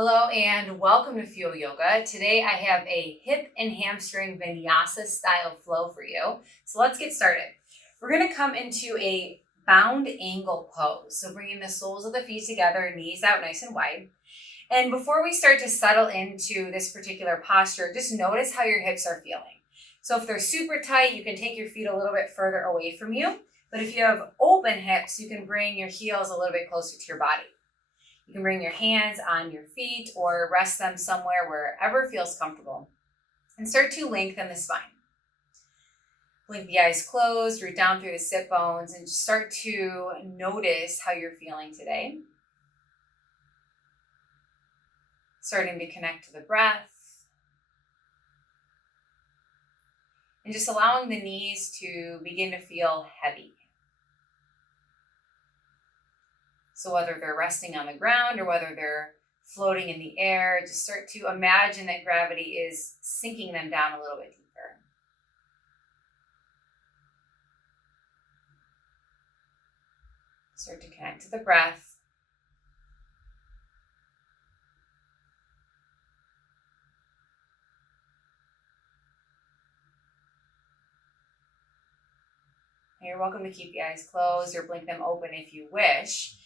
Hello and welcome to Fuel Yoga. Today I have a hip and hamstring vinyasa style flow for you. So let's get started. We're going to come into a bound angle pose. So bringing the soles of the feet together, knees out nice and wide. And before we start to settle into this particular posture, just notice how your hips are feeling. So if they're super tight, you can take your feet a little bit further away from you. But if you have open hips, you can bring your heels a little bit closer to your body. You can bring your hands on your feet or rest them somewhere wherever feels comfortable. And start to lengthen the spine. Blink the eyes closed, root down through the sit bones, and start to notice how you're feeling today. Starting to connect to the breath. And just allowing the knees to begin to feel heavy. So whether they're resting on the ground or whether they're floating in the air, just start to imagine that gravity is sinking them down a little bit deeper. Start to connect to the breath. And you're welcome to keep the eyes closed or blink them open if you wish.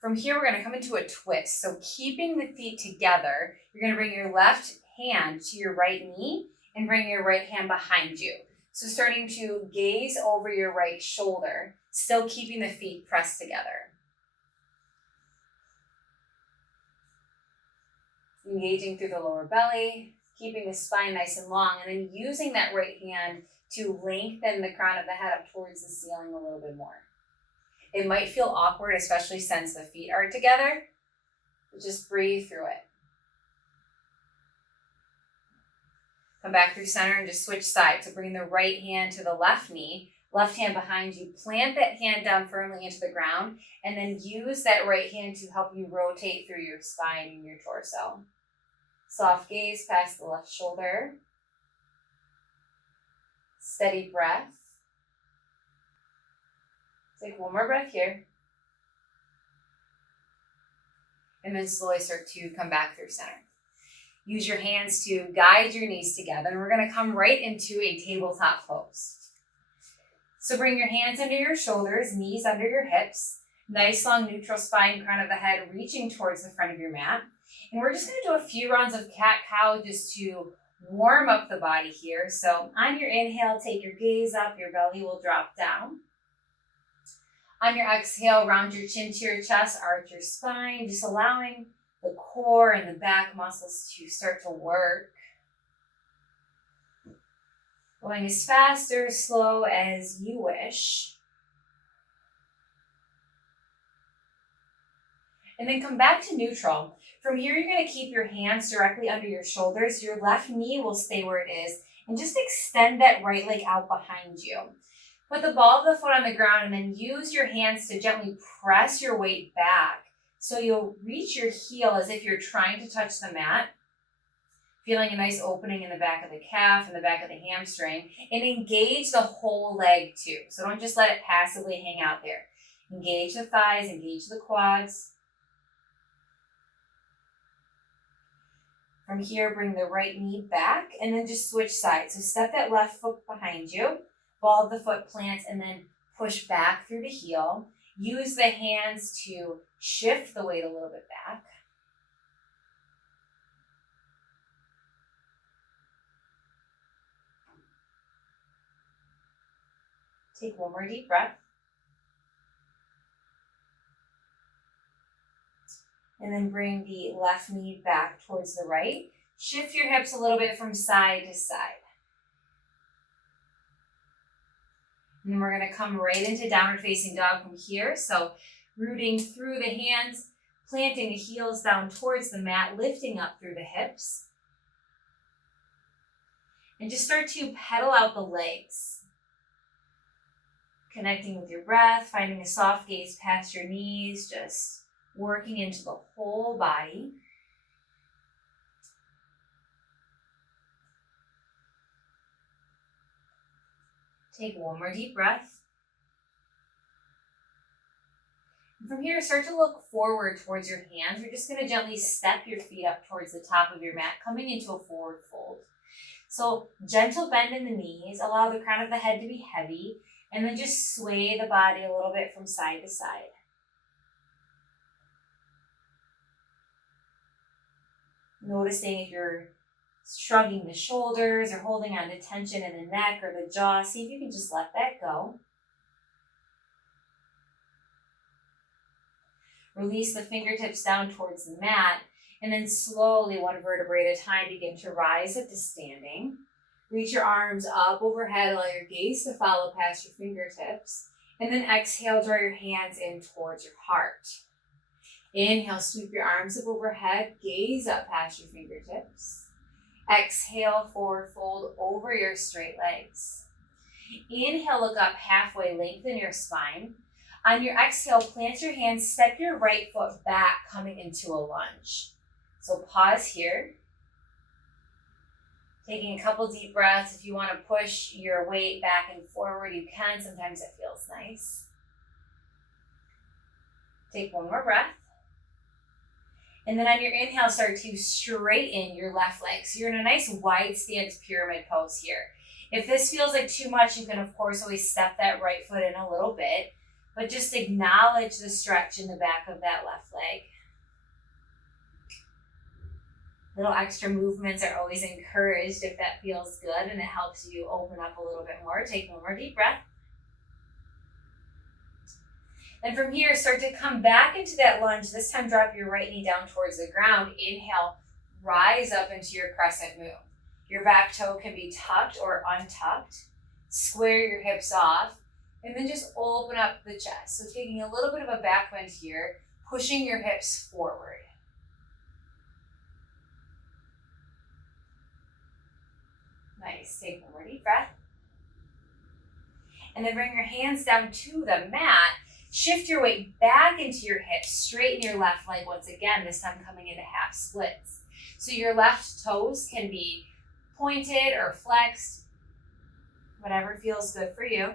From here, we're going to come into a twist. So keeping the feet together, you're going to bring your left hand to your right knee and bring your right hand behind you. So starting to gaze over your right shoulder, still keeping the feet pressed together. Engaging through the lower belly, keeping the spine nice and long, and then using that right hand to lengthen the crown of the head up towards the ceiling a little bit more. It might feel awkward, especially since the feet are together, but just breathe through it. Come back through center and just switch sides. So bring the right hand to the left knee, left hand behind you. Plant that hand down firmly into the ground, and then use that right hand to help you rotate through your spine and your torso. Soft gaze past the left shoulder. Steady breath. Take one more breath here. And then slowly start to come back through center. Use your hands to guide your knees together. And we're going to come right into a tabletop pose. So bring your hands under your shoulders, knees under your hips. Nice long neutral spine, crown of the head reaching towards the front of your mat. And we're just going to do a few rounds of cat-cow just to warm up the body here. So on your inhale, take your gaze up. Your belly will drop down. On your exhale, round your chin to your chest, arch your spine, just allowing the core and the back muscles to start to work. Going as fast or as slow as you wish. And then come back to neutral. From here, you're going to keep your hands directly under your shoulders. Your left knee will stay where it is. And just extend that right leg out behind you. Put the ball of the foot on the ground and then use your hands to gently press your weight back. So you'll reach your heel as if you're trying to touch the mat. Feeling a nice opening in the back of the calf and the back of the hamstring. And engage the whole leg too. So don't just let it passively hang out there. Engage the thighs, engage the quads. From here, bring the right knee back and then just switch sides. So step that left foot behind you. Ball of the foot plants and then push back through the heel. Use the hands to shift the weight a little bit back. Take one more deep breath. And then bring the left knee back towards the right. Shift your hips a little bit from side to side. And then we're going to come right into downward facing dog from here. So rooting through the hands, planting the heels down towards the mat, lifting up through the hips. And just start to pedal out the legs. Connecting with your breath, finding a soft gaze past your knees, just working into the whole body. Take one more deep breath. From here, start to look forward towards your hands. You're just going to gently step your feet up towards the top of your mat, coming into a forward fold. So gentle bend in the knees, allow the crown of the head to be heavy, and then just sway the body a little bit from side to side. Noticing if you're shrugging the shoulders or holding on to tension in the neck or the jaw, see if you can just let that go. Release the fingertips down towards the mat, and then slowly, one vertebrae at a time, begin to rise up to standing. Reach your arms up overhead, allow your gaze to follow past your fingertips, and then exhale, draw your hands in towards your heart. Inhale, sweep your arms up overhead, gaze up past your fingertips. Exhale, forward fold over your straight legs. Inhale, look up halfway, lengthen your spine. On your exhale, plant your hands, step your right foot back, coming into a lunge. So pause here. Taking a couple deep breaths. If you want to push your weight back and forward, you can. Sometimes it feels nice. Take one more breath. And then on your inhale, start to straighten your left leg. So you're in a nice wide stance pyramid pose here. If this feels like too much, you can of course always step that right foot in a little bit, but just acknowledge the stretch in the back of that left leg. Little extra movements are always encouraged if that feels good and it helps you open up a little bit more. Take one more deep breath. And from here, start to come back into that lunge. This time, drop your right knee down towards the ground. Inhale, rise up into your crescent moon. Your back toe can be tucked or untucked. Square your hips off, and then just open up the chest. So taking a little bit of a back bend here, pushing your hips forward. Nice. Take one more deep breath. And then bring your hands down to the mat. Shift your weight back into your hips. Straighten your left leg once again, this time coming into half splits. So your left toes can be pointed or flexed, whatever feels good for you.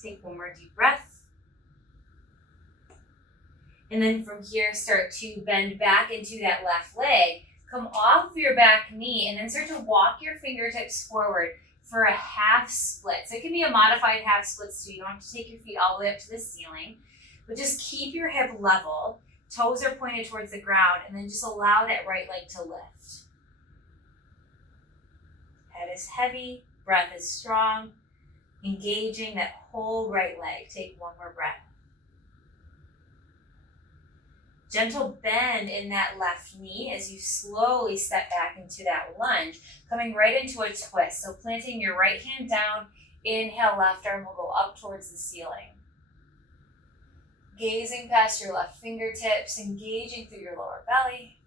Take one more deep breath. And then from here, start to bend back into that left leg. Come off of your back knee and then start to walk your fingertips forward for a half split. So it can be a modified half split, so you don't have to take your feet all the way up to the ceiling, but just keep your hip level. Toes are pointed towards the ground, and then just allow that right leg to lift. Head is heavy, breath is strong, engaging that whole right leg. Take one more breath. Gentle bend in that left knee as you slowly step back into that lunge, coming right into a twist. So planting your right hand down, inhale, left arm will go up towards the ceiling. Gazing past your left fingertips, engaging through your lower belly.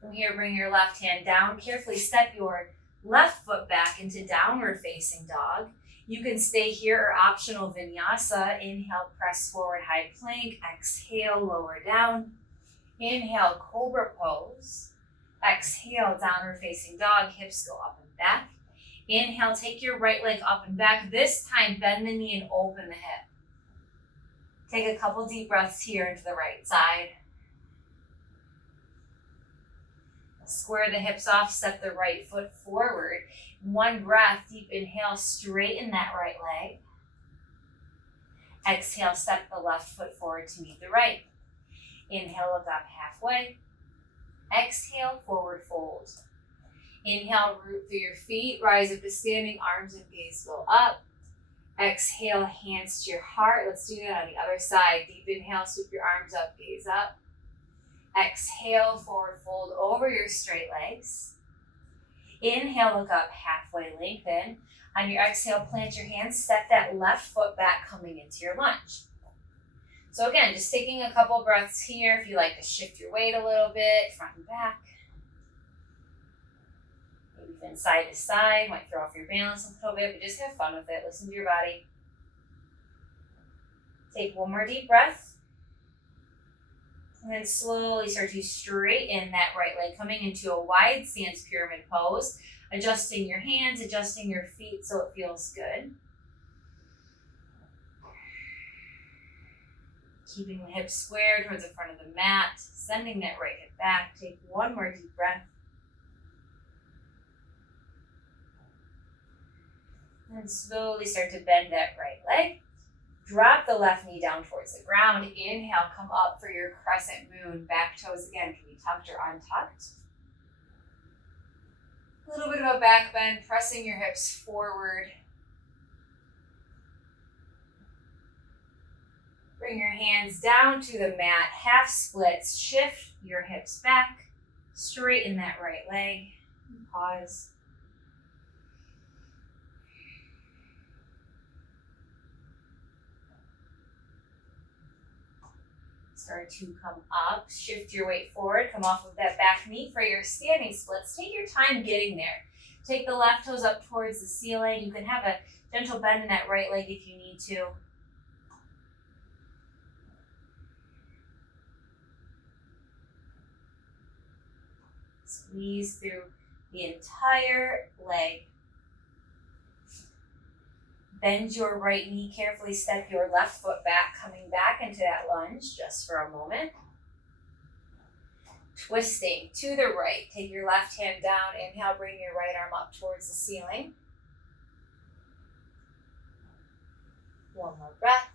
From here, bring your left hand down. Carefully step your left foot back into downward facing dog. You can stay here or optional vinyasa. Inhale, press forward, high plank. Exhale, lower down. Inhale, cobra pose. Exhale, downward facing dog. Hips go up and back. Inhale, take your right leg up and back. This time, bend the knee and open the hip. Take a couple deep breaths here into the right side. Square the hips off, step the right foot forward. One breath, deep inhale, straighten that right leg. Exhale, step the left foot forward to meet the right. Inhale, look up halfway. Exhale, forward fold. Inhale, root through your feet, rise up to standing, arms and gaze go up. Exhale, hands to your heart. Let's do that on the other side. Deep inhale, sweep your arms up, gaze up. Exhale, forward fold over your straight legs. Inhale, look up halfway, lengthen. On your exhale, plant your hands, step that left foot back, coming into your lunge. So again, just taking a couple breaths here. If you like to shift your weight a little bit, front and back. Maybe even side to side, might throw off your balance a little bit, but just have fun with it. Listen to your body. Take one more deep breath. And then slowly start to straighten that right leg, coming into a wide stance pyramid pose. Adjusting your hands, adjusting your feet so it feels good. Keeping the hips square towards the front of the mat, sending that right hip back. Take one more deep breath. And slowly start to bend that right leg. Drop the left knee down towards the ground. Inhale, come up for your crescent moon. Back toes again can be tucked or untucked. A little bit of a back bend, pressing your hips forward. Bring your hands down to the mat, half splits. Shift your hips back, straighten that right leg. Pause. Start to come up, shift your weight forward, come off of that back knee for your standing splits. Take your time getting there. Take the left toes up towards the ceiling. You can have a gentle bend in that right leg if you need to. Squeeze through the entire leg. Bend your right knee, carefully step your left foot back, coming back into that lunge just for a moment. Twisting to the right, take your left hand down, inhale, bring your right arm up towards the ceiling. One more breath.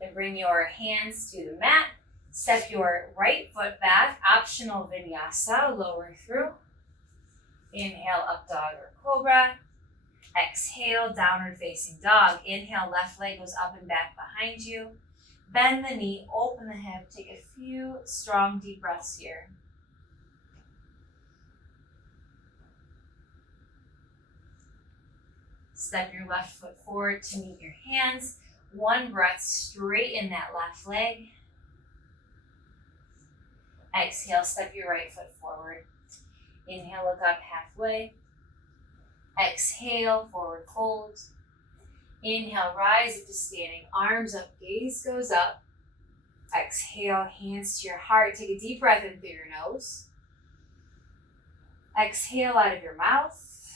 Then bring your hands to the mat, step your right foot back, optional vinyasa, lower through. Inhale, up dog or cobra. Exhale, downward facing dog. Inhale, left leg goes up and back behind you. Bend the knee, open the hip. Take a few strong deep breaths here. Step your left foot forward to meet your hands. One breath, straighten that left leg. Exhale, step your right foot forward. Inhale, look up halfway. Exhale, forward fold. Inhale, rise up to standing, arms up, gaze goes up. Exhale, hands to your heart. Take a deep breath in through your nose. Exhale out of your mouth.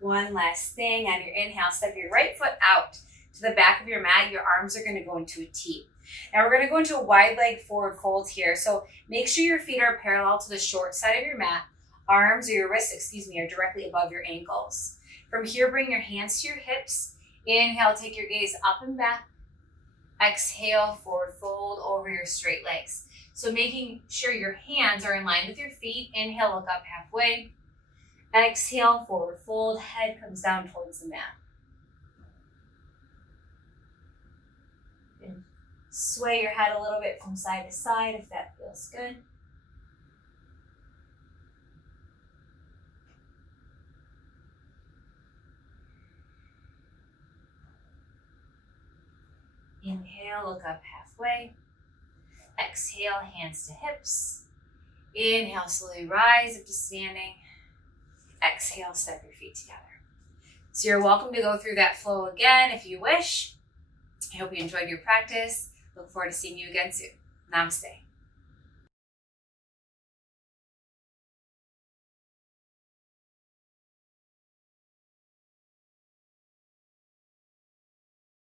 One last thing. On your inhale, step your right foot out to the back of your mat. Your arms are going to go into a T. Now we're going to go into a wide leg forward fold here. So make sure your feet are parallel to the short side of your mat. Arms or your wrists, are directly above your ankles. From here, bring your hands to your hips. Inhale, take your gaze up and back. Exhale, forward fold over your straight legs. So making sure your hands are in line with your feet. Inhale, look up halfway. Exhale, forward fold, head comes down towards the mat. And sway your head a little bit from side to side if that feels good. Inhale, look up halfway. Exhale, hands to hips. Inhale, slowly rise up to standing. Exhale, step your feet together. So you're welcome to go through that flow again if you wish. I hope you enjoyed your practice. Look forward to seeing you again soon. Namaste.